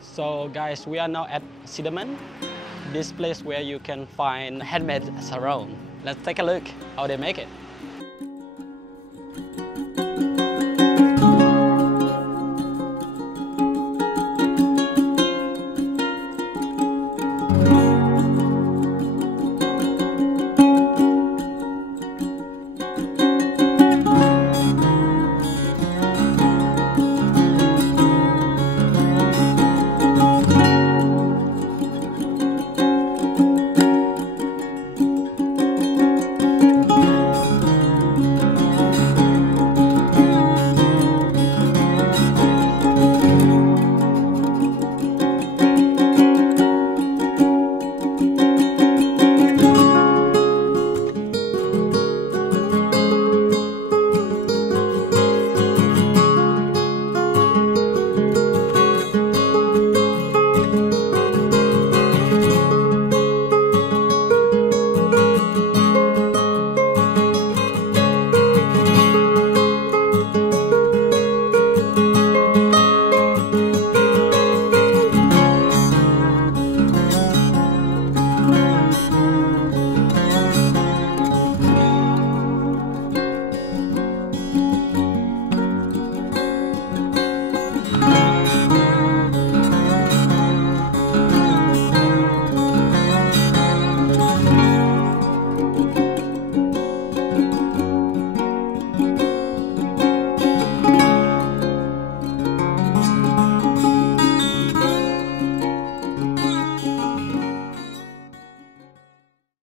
So guys, we are now at Sidemen, this place where you can find handmade sarong. Let's take a look how they make it.